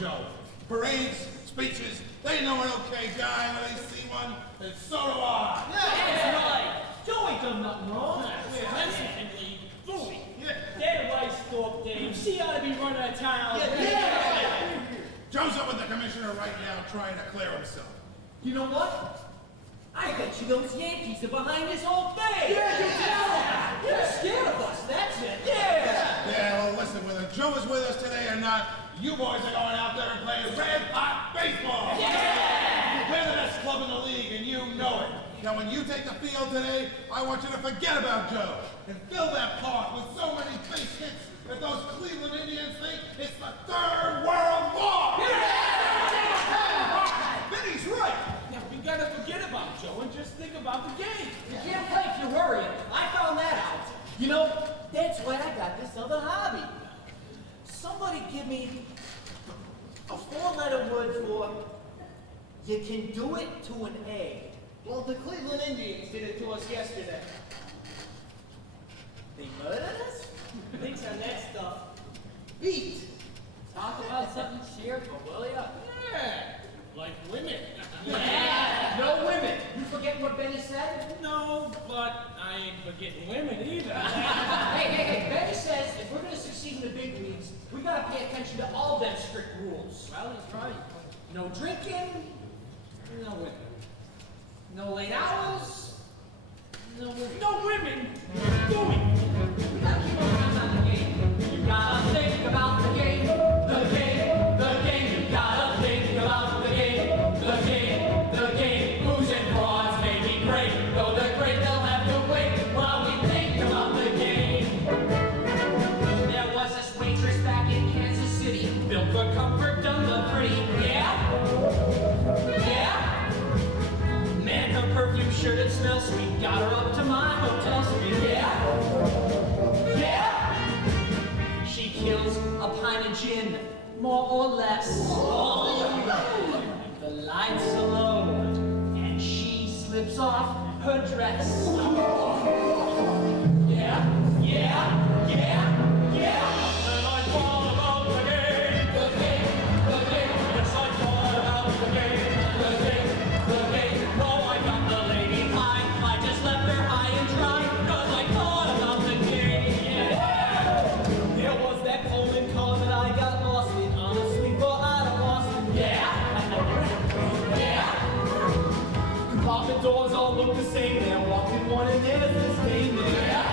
Joe. Parades, speeches, they know an okay guy when they see one, and so do I. That's right. Joe ain't done nothing wrong. Louie, that livestock day, she ought to be running a town. Joe's up with the commissioner right now trying to clear himself. You know what? I bet you those Yankees are behind this whole thing. You're scared of us, that's it. Yeah, well, listen, whether Joe is with us today or not, you boys are going out there and playing red-hot baseball. We're the best club in the league, and you know it. Now, when you take the field today, I want you to forget about Joe and fill that park with so many base hits that those Cleveland Indians think it's the Third World War. Benny's right. Now, we gotta forget about Joe and just think about the game. You can't play if you're worried. I found that out. You know, that's why I got this other hobby. Somebody give me a four-letter word for you can do it to an A. Well, the Cleveland Indians did it to us yesterday. They murdered us? Thinks on that stuff. Beat. Talk about something cheerful, will ya? Yeah, like women. No women. You forget what Benny said? No, but I ain't forgetting women either. Hey, Benny says if we're going to succeed in the big leagues, we got to pay attention to all them strict rules. Well, he's right. No drinking, no women. No late hours, no women. No women. Louie. We got to keep our eyes on the game. You got to think about the game. The game, the game. You got to think about the game. The game, the game. Who's in frauds may be great. Though they're great, they'll have to wait while we think about the game. There was this waitress back in Kansas City, built for comfort, done look pretty. Man, her perfume sure did smell sweet. Got her up to my hotel suite. She kills a pint of gin, more or less. The lights are low, and she slips off her dress. And I thought about the game. The game. Yes, I thought about the game. The game. No, I got the lady high. I just left her high and dry, 'cause I thought about the game. There was that Pullman car that I got lost in. Honestly, thought I'd have lost it. Compartment doors all look the same. They're walking one and there's this name there.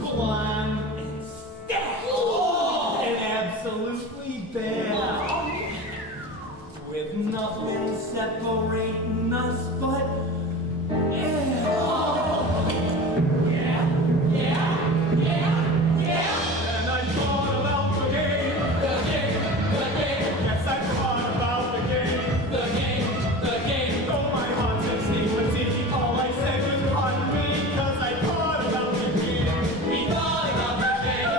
Blind and stiff and absolutely bare. nothing separating us but air. Oh. Yeah. And I thought about the game. Yes, I thought about the game. Though my heart said sympathy, all I said was pardon me, 'cause I thought about the game. We thought about the game.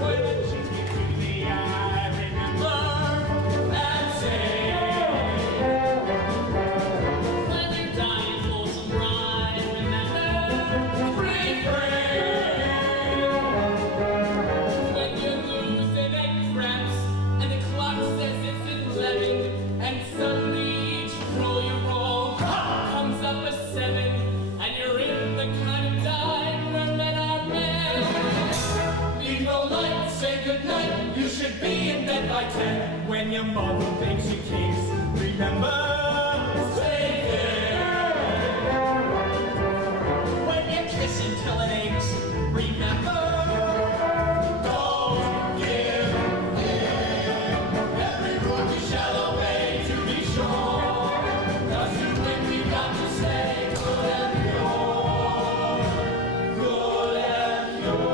When she gave me the eye, I remember And say, when you're dying for some pride, remember, free. When you're losing 8 cramps, and the clock says it's 11, and suddenly each roll you roll comes up a 7, and you're in the kind of time where men are men. Leave no light, say goodnight, you should be in bed by 10. when your mother bakes you cakes, remember, Take care. when you're kissing till it aches, remember, Don't give in. Every rule we shall obey to be sure. 'Cause to win we've got to stay good and pure. Good and pure.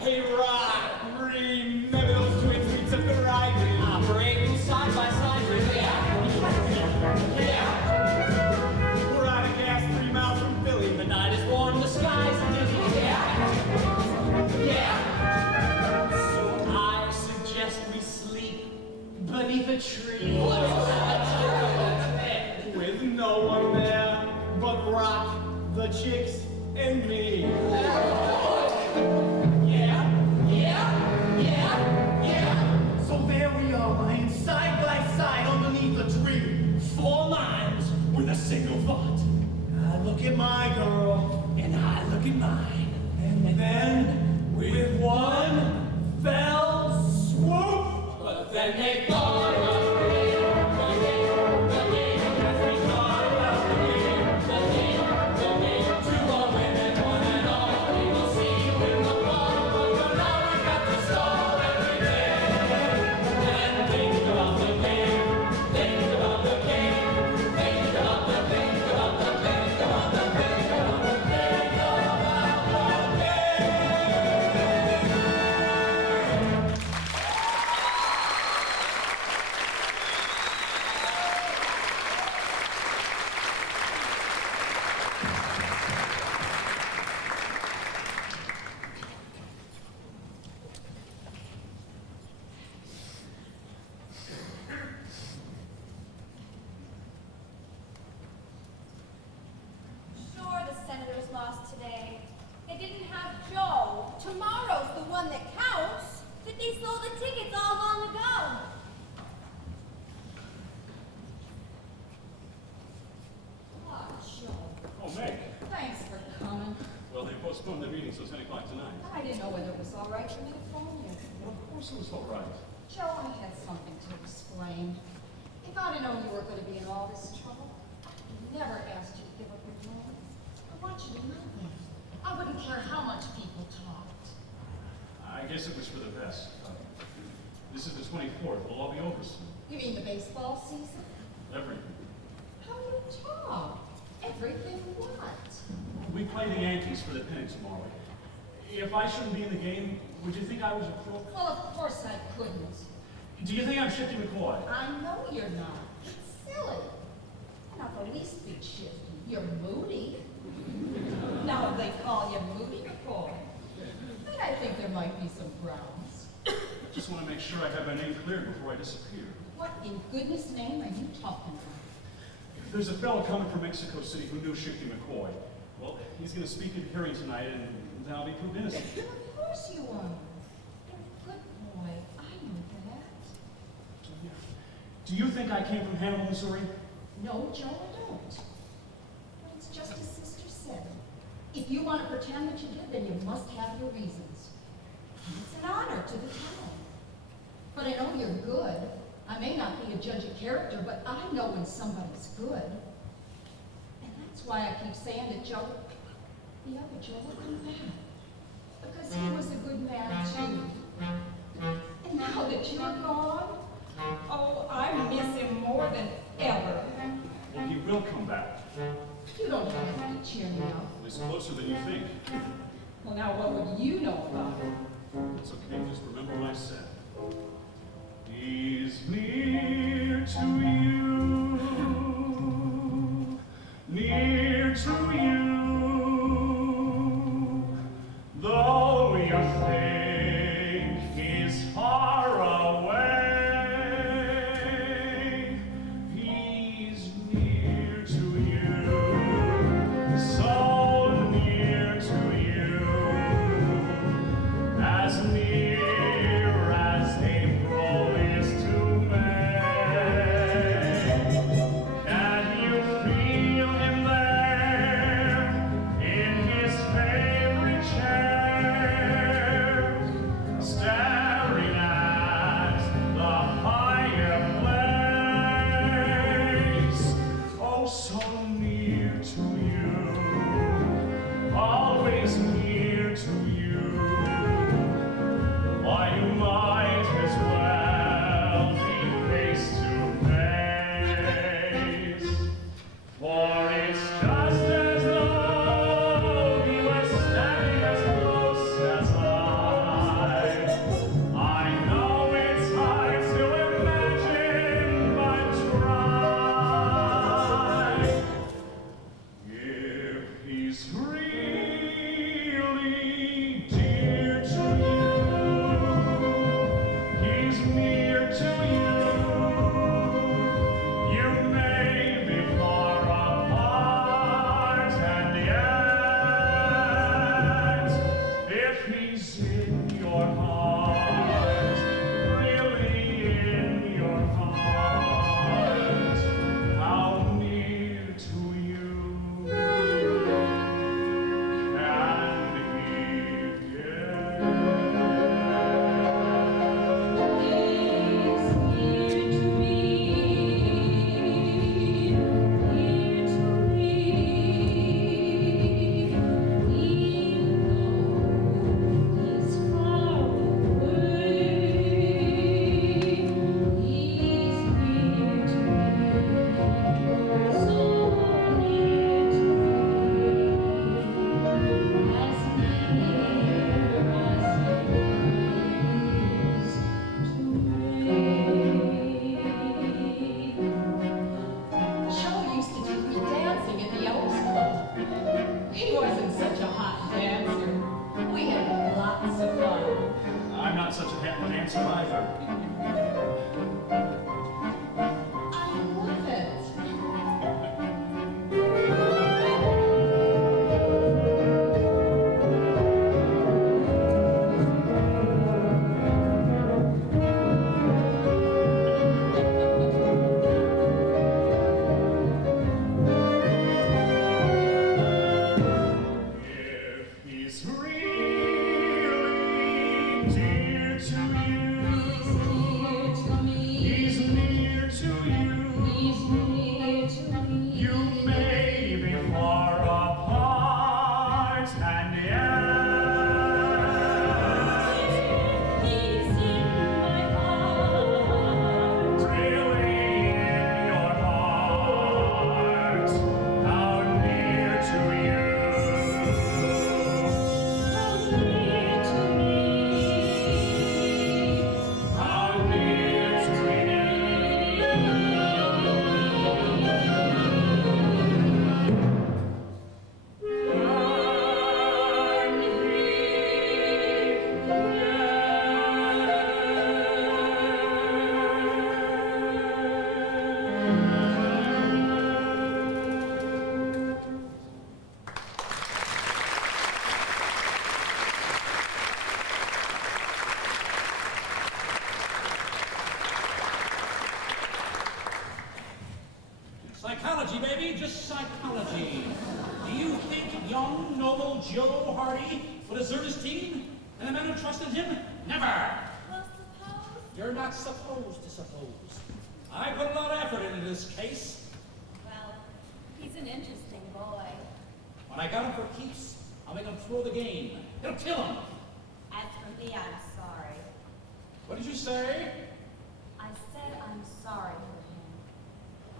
hey Rock, remember those twins we took a ride with? Operating side by side with the We're out of gas 3 miles from Philly. The night is warm, the sky's dizzy. So I suggest we sleep beneath a tree. With no one there but Rock, the chicks, and me. So there we are, lying side by side underneath a tree. 4 minds with a single thought. I look at my girl, and I look at mine. And then, with one fell swoop, But then they thought about the game. Yes, we thought about the game. To all women, one and all, we will see you in the fall. But for now, we got to stall every day. And think about the game. Think about the game. Think about the game. Think about the game. Think about the game. Think about the game. Sure, the Senators lost today. They didn't have Joe. Tomorrow's the one that counts. But they sold the tickets all long ago. Ah, Joe, Oh, Meg. thanks for coming. Well, they postponed the meeting till 10 o'clock tonight. I didn't know whether it was all right for me to phone you. Well, of course it was all right. Joe, I had something to explain. If I'd have known you were going to be in all this trouble, I'd never asked you to give up your room. I want you to know that. I wouldn't care how much people talked. I guess it was for the best. This is the 24th. We'll all be over soon. You mean the baseball season? Everything. How do you talk? Everything what? We play the Yankees for the pennant tomorrow. If I shouldn't be in the game, would you think I was a crook? Well, of course I couldn't. Do you think I'm Shifty McCoy? I know you're not. It's silly. You're not the least bit shifty. You're moody. Now they call you Moody McCoy. But I think there might be some grounds. Just want to make sure I have my name cleared before I disappear. What in goodness name are you talking about? There's a fellow coming from Mexico City who knew Shifty McCoy. Well, he's going to speak at a hearing tonight, and then I'll be proved innocent. Of course you are. You're a good boy. I knew that. Do you think I came from Hannibal, Missouri? No, Joe, I don't. But it's just as Sister said. If you want to pretend that you did, then you must have your reasons. And it's an honor to the town. But I know you're good. I may not be a judge of character, but I know when somebody's good. And that's why I keep saying that Joe, the other Joe, will come back. because he was a good man too. And now that you're gone, oh, I miss him more than ever. Well, he will come back. You don't have to cheer me up. He's closer than you think. Well, now what would you know about it? It's okay, just remember what I said. He's near to you, near to you, though you think he's far away. He's near to you, so near to you, as near as April is to May. Can you feel him there in his favorite chair, staring at the fireplace? Oh, so near to you, always near to you. Why, you might as well be face to face, for it's just as though he were standing as close as I know it's hard to imagine, but try. If he's really dear to you, he's near to you. You may be far apart, and yet, if he's in your heart, really in your heart, how near to you can he get? He's near to me, near to me, even though he's far away. He's near to me, so near to me, as near as Joe used to take me dancing at the Elks Club. He wasn't such a hot dancer. We had lots of fun. I'm not such a hot dancer either. I love it. If he's really dear to you, he's near to you. You may be far apart, and yet, He's in my heart. really in your heart, how near to you. How near to me. How near to Psychology, baby, just psychology. Do you think young, noble Joe Hardy would desert his team and the men who trusted him? Never! Well, suppose. You're not supposed to suppose. I put a lot of effort into this case. Well, he's an interesting boy. When I got him for keeps, I'll make him throw the game. It'll kill him. As for me, I'm sorry. What did you say? I said I'm sorry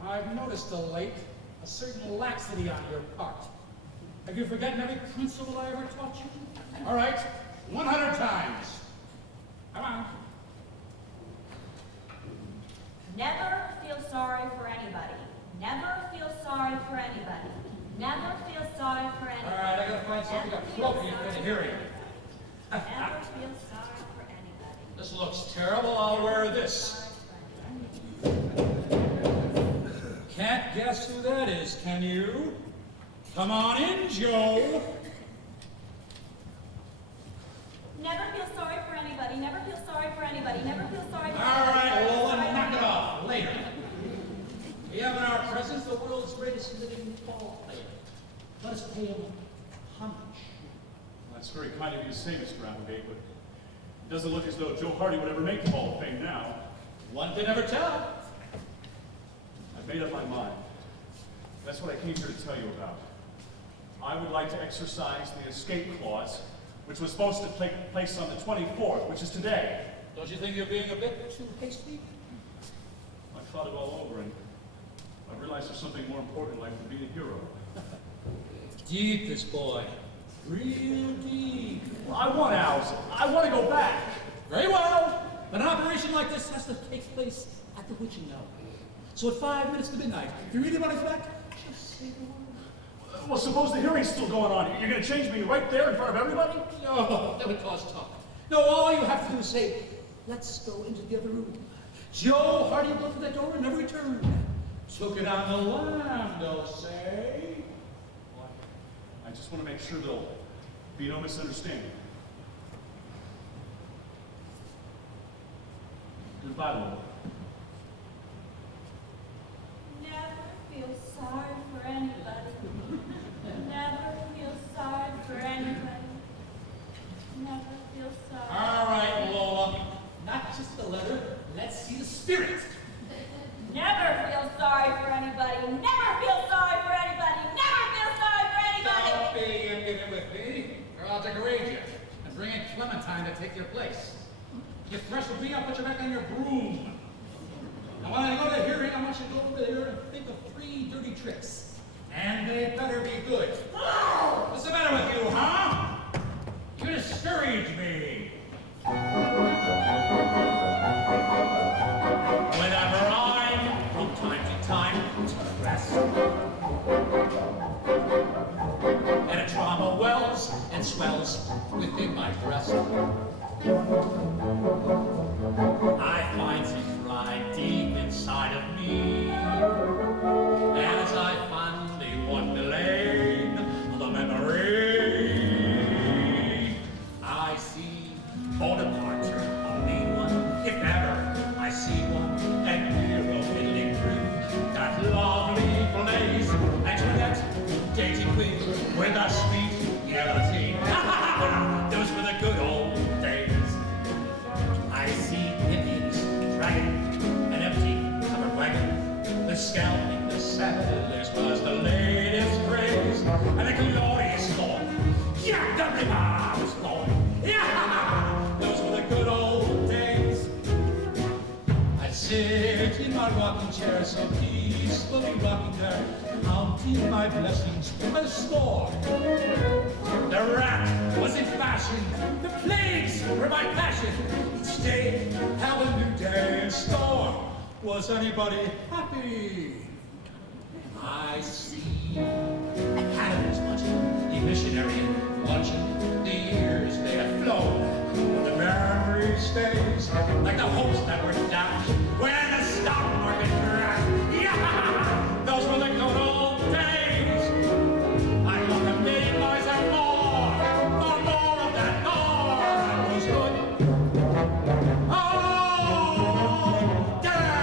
for him. I've noticed of late a certain laxity on your part. Have you forgotten every principle I ever taught you? All right, 100 times. Come on. Never feel sorry for anybody. Never feel sorry for anybody. Never feel sorry for anybody. All right, I gotta find something appropriate for the hearing. Never feel sorry for anybody. This looks terrible. I'll wear this. Can't guess who that is, can you? Come on in, Joe. Never feel sorry for anybody. Never feel sorry for anybody. Never feel sorry for All anybody. right, Never feel well, sorry then for knock it anybody. off later. We have in our presence the world's greatest living ball player. Let us pay him homage. Well, that's very kind of you to say, Mr. Applegate, but it doesn't look as though Joe Hardy would ever make the Hall of Fame now. One can never tell. I've made up my mind. That's what I came here to tell you about. I would like to exercise the escape clause, which was supposed to take place on the 24th, which is today. Don't you think you're being a bit too hasty? I thought it all over, and I realized there's something more important in life than being a hero. Deep, this boy. Real deep. Well, I want out. I want to go back. Very well. But an operation like this has to take place at the witching hour. So at 5 minutes to midnight, if you really want to go back, just say the word. Well, suppose the hearing's still going on. You're going to change me right there in front of everybody? No, that would cause talk. No, all you have to do is say, let's go into the other room. Joe Hardy looked at that door and never returned. Took it on the lam, they'll say. Well, I just want to make sure there'll be no misunderstanding. Goodbye, Lola. Never feel sorry for anybody. Never feel sorry for anybody. Never feel sorry. All right, Lola. Not just the letter, let's see the spirit. Never feel sorry for anybody. Never feel sorry for anybody. Never feel sorry for anybody. Don't be impudent with me, or I'll degrade you and bring in Clementine to take your place. You thresh with me, I'll put you back on your broom. And when I go to hearing, I want you to go over there and think of 3 dirty tricks. And they better be good. What's the matter with you, huh? You discourage me. Whenever I'm, from time to time, to rest, and a trauma wells and swells within my breast, I find some pride deep inside of me, as I fondly walk the lane of the memory. I see Bonaparte, a mean one, if ever I see one, and hero fiddling through that lovely place. Antoinette, dainty queen, with a sweet guillotine. Those were the good old days. I see Indians dragging an empty covered wagon. The scalping the settlers was the latest craze, and the glorious thought, yeah, the river was flowing. Yeah, those were the good old days. I sit in my rocking chair, so peacefully rocking there, counting my blessings by the score. The rat was in fashion, the plagues were my passion. Each day held a new day in store. Was anybody happy? I see cannibals munching, the missionary luncheon, the years they had flown. The memory stays like the hopes that were dashed when the stock market crashed. Yeah, those were the good old days. I want a million lies and more of that more. I was good. Oh, damn!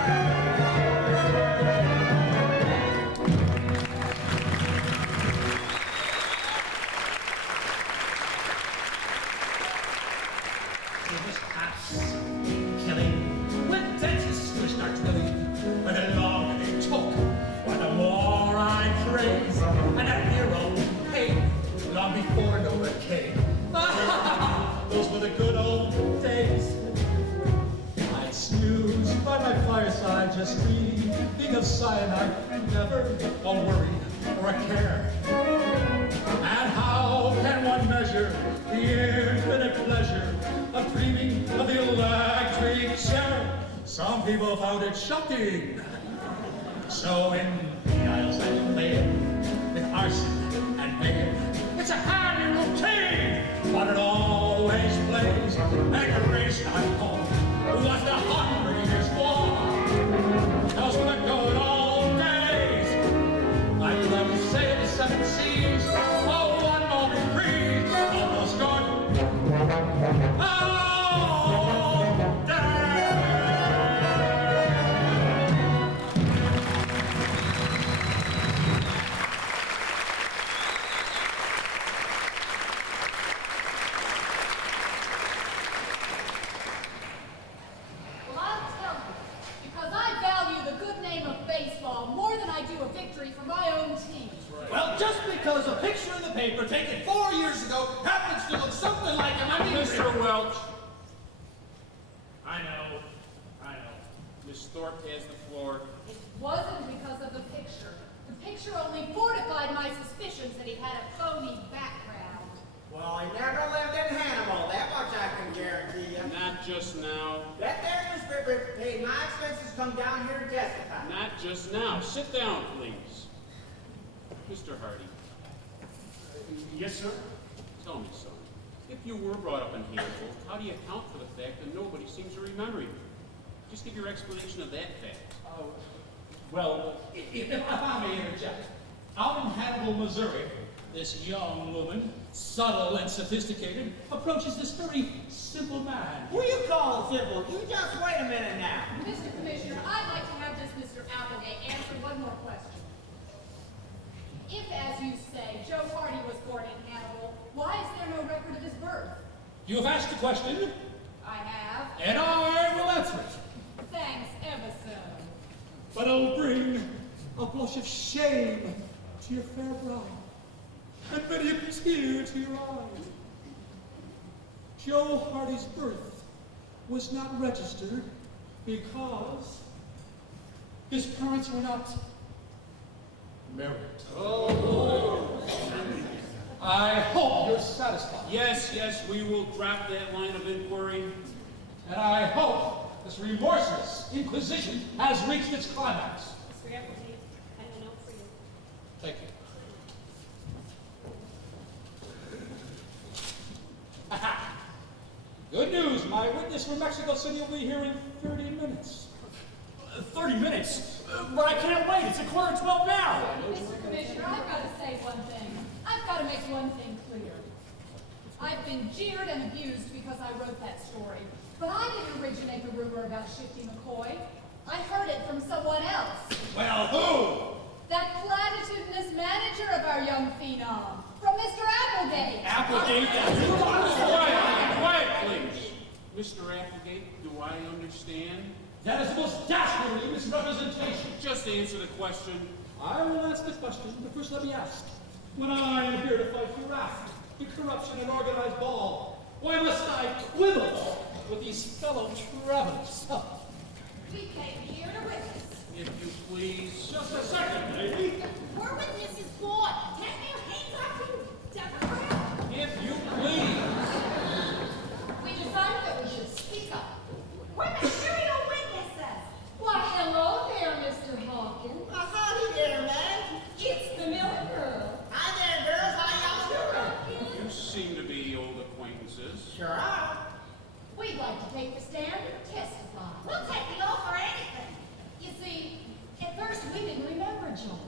It was apps killing when dentists would start killing, but the longer they took, why the more I praise, and that hero paid long before no of cyanide, and never a worry or a care. And how can one measure the infinite pleasure of dreaming of the electric chair? Some people found it shocking. So in the aisles I play with arson and bale. It's a handy routine, but it always plays. And the race night home was the 100 Years' War. Those were the good old days. I'd love to sail the 7 seas for one moment breeze on those good old days. Well, I'll tell you, because I value the good name of baseball more than I do a victory for my own team. Well, just because a picture in the paper taken 4 years ago happens to look something like him, I mean... Mr. Welch. I know. Miss Thorpe has the floor. It wasn't because of the picture. The picture only fortified my suspicions that he had a phony background. Well, he never lived in Hannibal, that much I can guarantee you. Not just now. That there newspaper paid my expenses to come down here to testify. Not just now. Sit down, please. Mr. Hardy, Yes, sir? tell me something. If you were brought up in Hannibal, how do you account for the fact that nobody seems to remember you? Just give your explanation of that fact. Well, if I may interject, out in Hannibal, Missouri, this young woman, subtle and sophisticated, approaches this very simple man. Who you calling simple? You just wait a minute now. Mr. Commissioner, I'd like to have this Mr. Applegate answer one more question. If, as you say, Joe Hardy was born in Hannibal, why is there no record of his birth? You have asked a question, I have. and I will answer it. Thanks ever so. But it'll bring a blush of shame to your fair brow, and many a tear to your eyes. Joe Hardy's birth was not registered because his parents were not married. I hope you're satisfied. Yes, we will drop that line of inquiry. And I hope this remorseless inquisition has reached its climax. Mr. Applegate, I have a note for you. Thank you. Good news, my witness from Mexico City will be here in 30 minutes. 30 minutes? But I can't wait. It's 11:45 now. Mr. Commissioner, I've got to say one thing. I've got to make one thing clear. I've been jeered and abused because I wrote that story. But I didn't originate the rumor about Shifty McCoy. I heard it from someone else. Well, who? That platitudinous manager of our young phenom. From Mr. Applegate. Applegate? Quiet, please. Mr. Applegate, do I understand? That is the most dastardly misrepresentation. Just answer the question. I will ask the question, but first let me ask. When I am here to fight graft, the corruption and organized ball, why must I quibble with these fellow travelers? We came here to witness. If you please. Just a second, lady. We're witnesses, boy. Take your hands off you, Democrat. If you please. We decided that we should speak up. We're material witnesses. Why, hello there, Mr. Hawkins. Howdy there, man. It's the Miller girl. Hi there, girls. How y'all doing? You seem to be old acquaintances. Sure are. We'd like to take the stand and testify. We'll take the oath for anything. You see, at first we didn't remember Joe.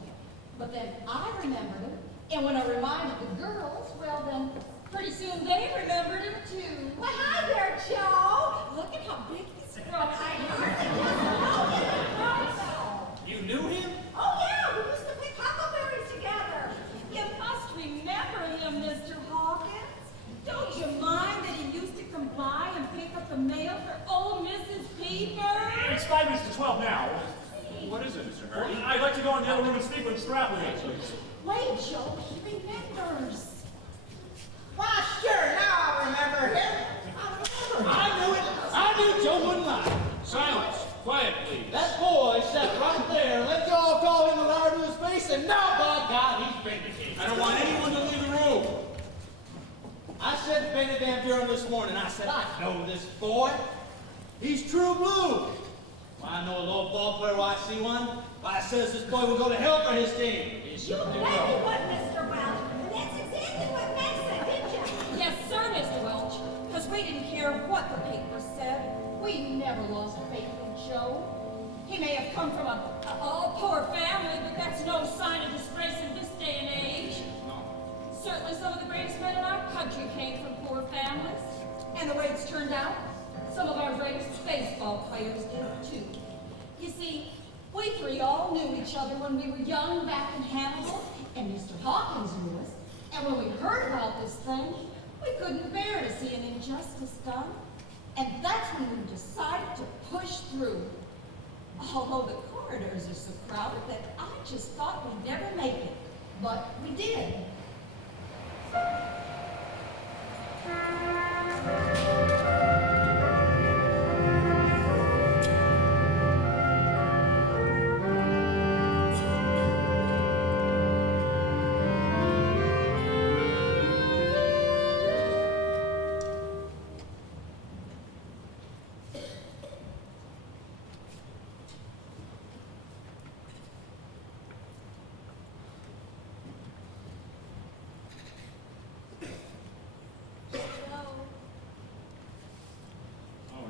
But then I remembered him. And when I reminded the girls, well then, pretty soon they remembered him too. Well, hi there, Joe. Look at how big he's grown. You knew him? Oh, yeah, we used to pick huckleberries together. You must remember him, Mr. Hawkins. Don't you mind that he used to come by and pick up the mail for old Mrs. Peeper? It's 5 minutes to 12 now. What is it, Mr. Hardy? I'd like to go in the other room and speak with Mr. Applegate, please. Wait, Joe, he remembers. Why, sure. Now I remember him. I knew Joe wouldn't lie. Silence. Quiet, please. That boy sat right there. Let's Ed Van Buren this morning. I said, I know this boy. He's true blue. Well, I know a low ball player when I see one. I says this boy will go to hell for his team. He sure do. You would, Mr. Welch. And that's exactly what Max said, didn't you? Yes, sir, Mr. Welch. Because we didn't care what the paper said. We never lost faith in Joe. He may have come from a poor family, but that's no sign of disgrace in this day and age. Certainly some of the greatest men in our country came from poor families. And the way it's turned out, some of our greatest baseball players did too. You see, we three all knew each other when we were young back in Hannibal, and Mr. Hawkins knew us. And when we heard about this thing, we couldn't bear to see an injustice done. And that's when we decided to push through. Although the corridors are so crowded that I just thought we'd never make it. But we did.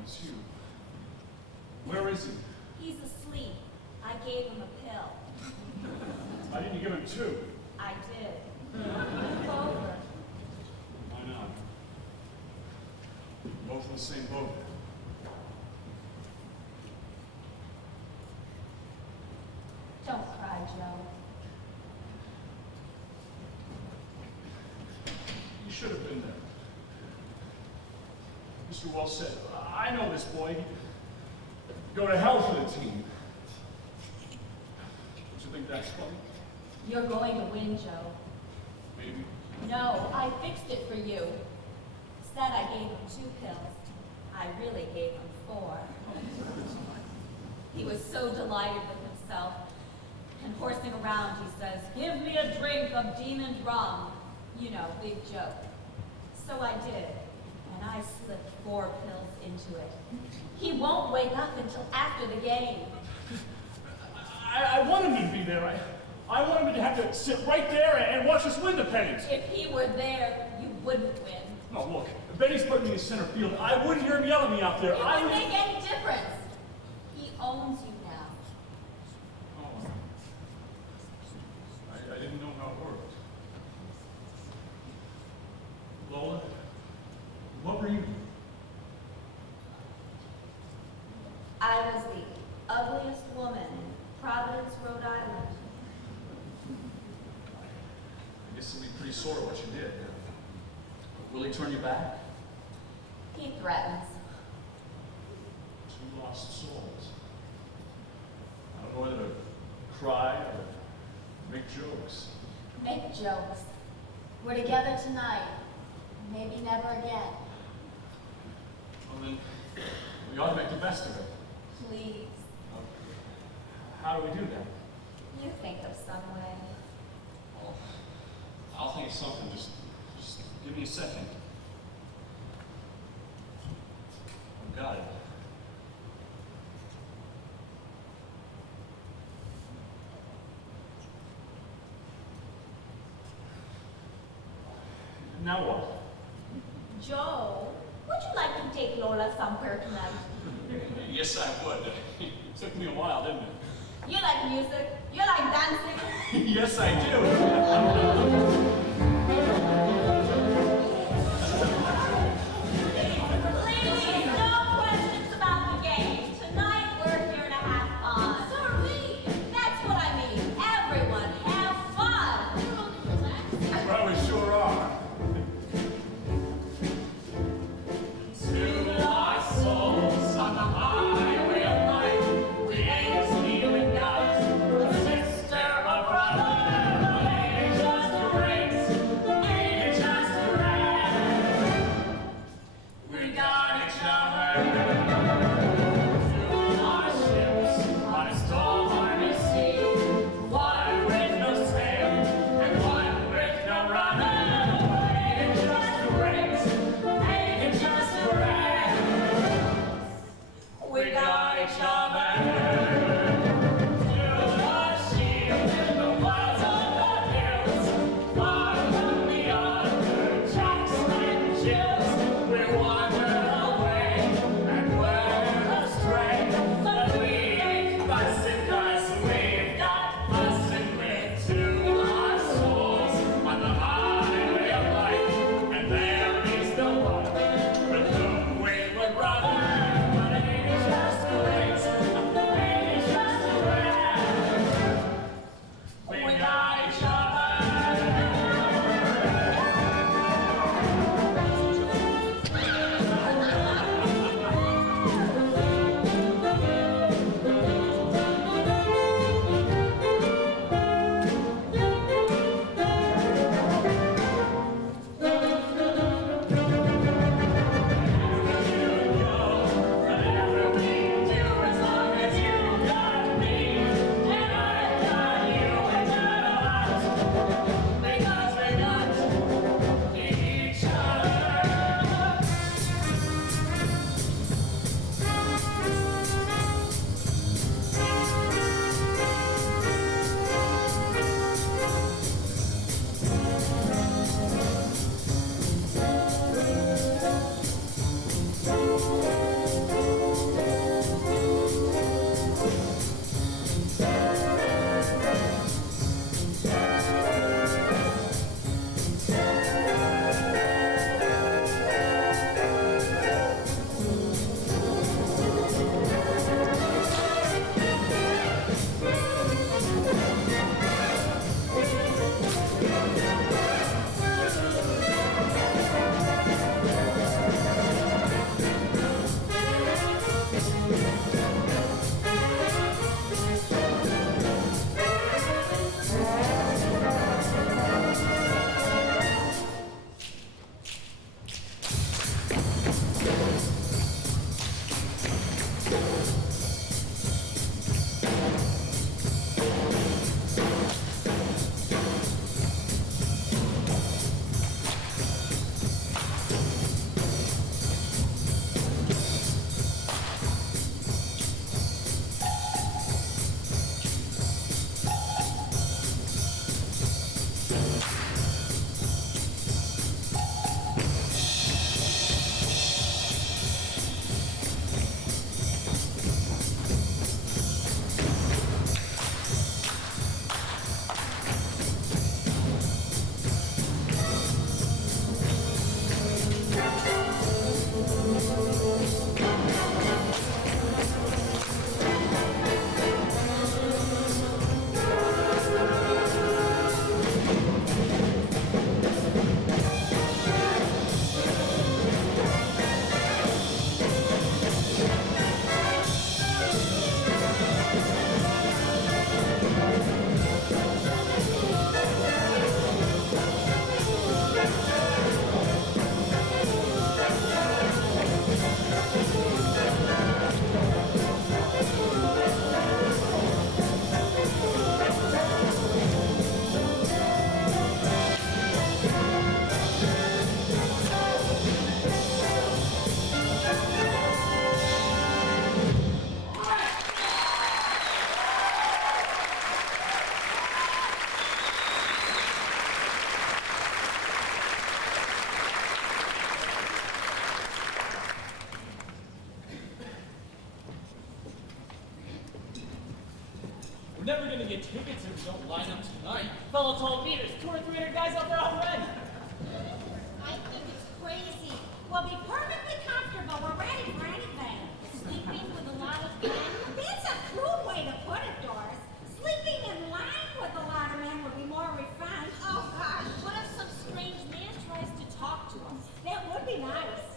It's you. Where is he? He's asleep. I gave him a pill. Why didn't you give him two? I did. Over. Why not? Both in the same boat. Don't cry, Joe. You should have been there. Mr. Wells said, I know this boy. He'd go to hell for the team. Don't you think that's funny? You're going to win, Joe. Maybe. No, I fixed it for you. Said I gave him 2 pills. I really gave him 4. He was so delighted with himself. And horsing around, he says, give me a drink of demon rum. You know, big joke. So I did. And I slipped 4 pills into it. He won't wake up until after the game. I want him to be there. I want him to have to sit right there and watch us win the pennant. If he were there, you wouldn't win. No, look, if Betty's putting me in center field, I wouldn't hear him yell at me out there. It wouldn't make any difference. He owns you now. Oh, I didn't know how it worked. Lola, what were you? I was the ugliest woman in Providence, Rhode Island. I guess it'll be pretty sore what you did. Will he turn you back? He threatens. 2 lost souls. I don't know whether to cry or make jokes. Make jokes. We're together tonight. Maybe never again. Well then, we ought to make the best of it. Please. How do we do that? You think of some way. Well, I'll think of something. Just give me a second. I've got it. Now what? Joe, would you like to take Lola somewhere tonight? Yes, I would. It took me a while, didn't it? You like music? You like dancing? Yes, I do. Ladies, no questions about the game. Tonight we're here to have fun. So are we. That's what I mean. Everyone have fun. Well, we sure are. Two lost souls on the highway of life. We ain't stealing guys. A sister, a brother, the angels to bring. never gonna get tickets if we don't line up tonight. Fellow told me there's 200 or 300 guys out there already. I think it's crazy. We'll be perfectly comfortable. We're ready for anything. Sleeping with a lot of men? That's a crude way to put it, Doris. Sleeping in line with a lot of men would be more refined. Oh, gosh. What if some strange man tries to talk to us? That would be nice.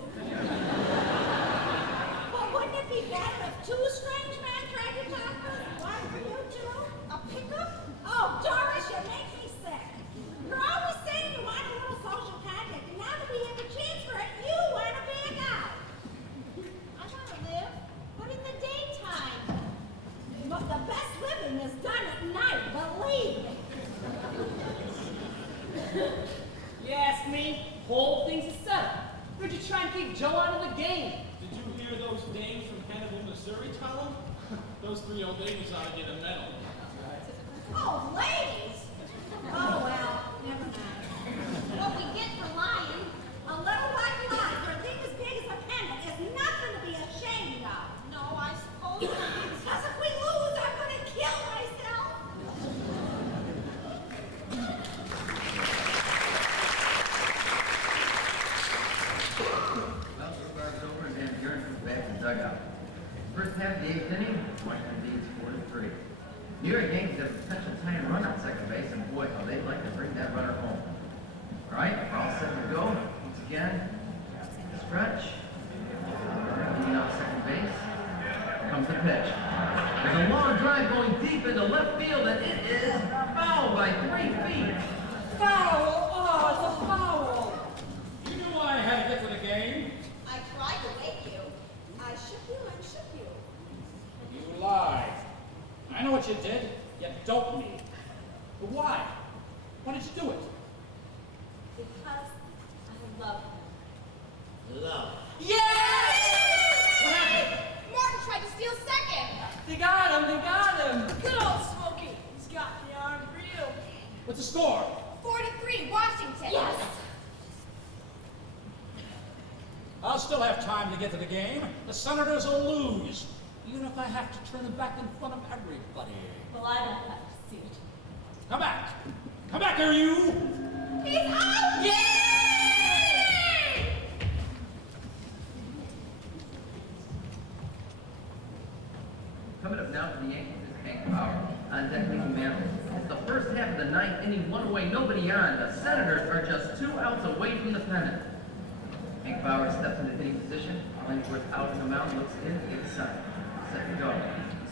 But wouldn't it be better if two strange men tried to talk to us? One for you two? A pickup? Oh, Doris, you make me sick. You're always saying you want a little social contact, and now that we have a chance for it, you want to back out. I want to live, but in the daytime. But the best living is done at night, believe me. You ask me, whole thing's a setup. They're just trying to keep Joe out of the game. Did you hear those dames from Hannibal, Missouri tell him? Those 3 old ladies ought to get a medal. Oh, ladies! Oh, well, never mind. What we get for lying, a little white lie for a thing as big as a pennant is nothing to be ashamed of. No, I suppose not. Because if we lose, I'm going to kill myself. Well, Rhubarb over and Van Buren comes back to the dugout. First half of the 8th inning, Brighton leads 4-3. New York Yankees have a potential tying run on second base, and boy, how they'd like to bring that runner home. All right, we're all set to go. Once again, stretch. Leading off second base. Here comes the pitch. There's a long drive going deep into left field, and it is fouled by 3 feet. Foul! Oh, it's a foul! You knew I had to get to the game. I tried to wake you. I shook you and shook you. You lied. I know what you did. You doped me. But why? Why did you do it? Because I love him. Love. Yay! What happened? Martin tried to steal second. They got him, they got him. Good old Smokey. He's got the arm for you. What's the score? 4-3, Washington. Yes. I'll still have time to get to the game. The Senators will lose. Even if I have to turn them back in front of everybody. Well, I don't have to see it. Come back! Come back here, you! He's out! Yay! Coming up now for the Yankees is Hank Power on deck leading man. It's the first half of the 9th inning, 1 away, nobody on. The Senators are just 2 outs away from the pennant. Hank Power steps into hitting position. Langworth out to the mound, looks inside. Set to go.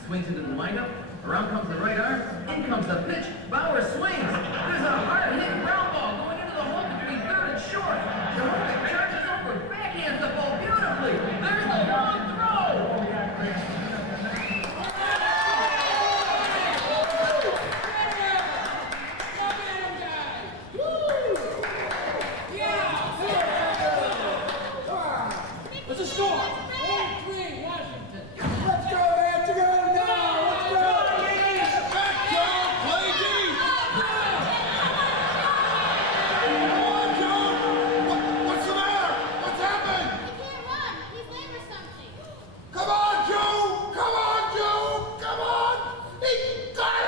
Swings into the windup. Around comes the right arm. In comes the pitch. Bauer swings. There's a hard-hit ground ball going into the hole between third and short. Jehovic charges over, backhands the ball beautifully. There's the long throw. What's the score? 1-3, Washington. Let's go, man, together now! Let's go! Back, Joe! Play deep! Come on, Joe! What's the matter? What's happened? He can't run. He's lame or something. Come on, Joe! Come on, Joe! Come on! He got it!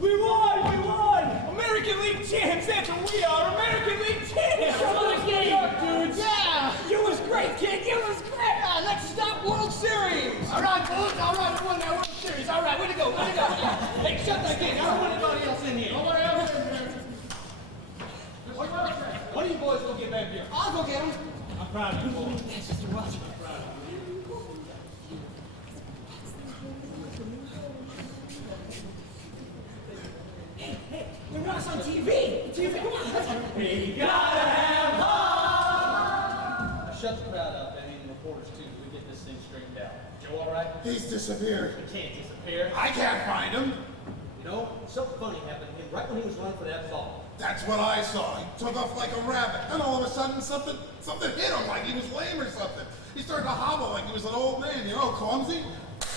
We won! We won! American League champs! That's what we are! American League champs! What a game! Dudes! Yeah! You was great, kid! You was great! Next stop, World Series! All right, folks! All right, we won that World Series! All right, way to go! Way to go! Hey, shut that gate! I don't want anybody else in here! Nobody else in here! What are you boys gonna get back here? I'll go get them! I'm proud of you, boys. Thanks, Mr. Welch. I'm proud of you. Hey, they want us on TV! TV, come on! We gotta have love! Now shut the crowd up, and the reporters too, so we get this thing straightened out. Joe all right? He's disappeared. He can't disappear. I can't find him. You know, something funny happened to him right when he was running for that ball. That's what I saw. He took off like a rabbit. Then all of a sudden, something hit him like he was lame or something. He started to hobble like he was an old man, clumsy.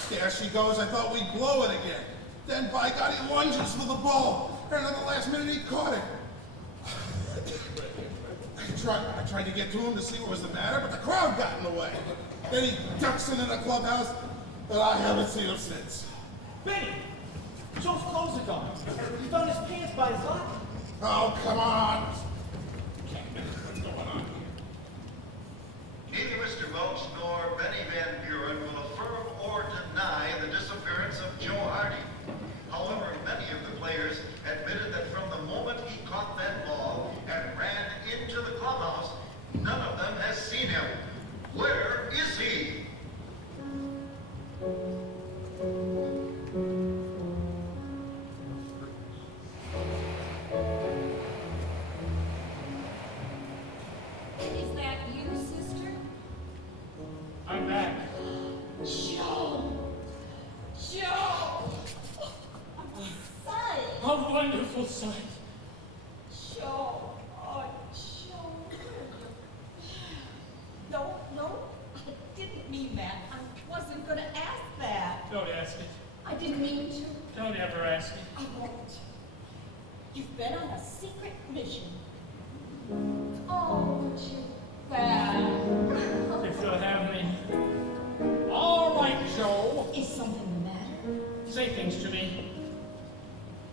There she goes. I thought we'd blow it again. Then, by God, he lunges for the ball. And at the last minute, he caught it. I tried to get to him to see what was the matter, but the crowd got in the way. Then he ducks into the clubhouse, and I haven't seen him since. Benny! Joe's clothes are gone. He's on his pants by his locker. Oh, come on. What's going on here? Neither Mr. Welch nor Benny Van Buren will affirm or deny the disappearance of Joe Hardy. However, many of the players admitted that from the moment he caught that ball and ran into the clubhouse, none of them has seen him. Where is he? Is that you, sister? I'm back. Joe! Joe! Son! A wonderful sight. Joe! Oh, Joe, where are you? No, I didn't mean that. I wasn't gonna ask that. Don't ask it. I didn't mean to. Don't ever ask it. I won't. You've been on a secret mission. Oh, Joe. If you'll have me. All right, Joe. Is something the matter? Say things to me.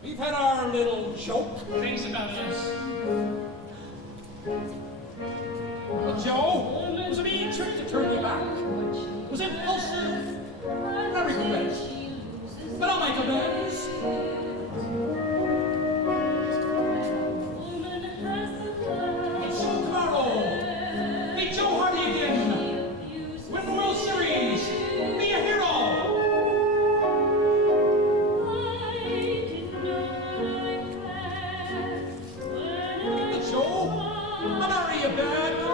We've had our little joke things about us. Joe, it was a mean trick to turn me back. It was impulsive, very quick. But I'll make amends. It's tomorrow. Meet Joe Hardy again. Win the World Series. Be a hero. Joe, I'm not really a bad guy.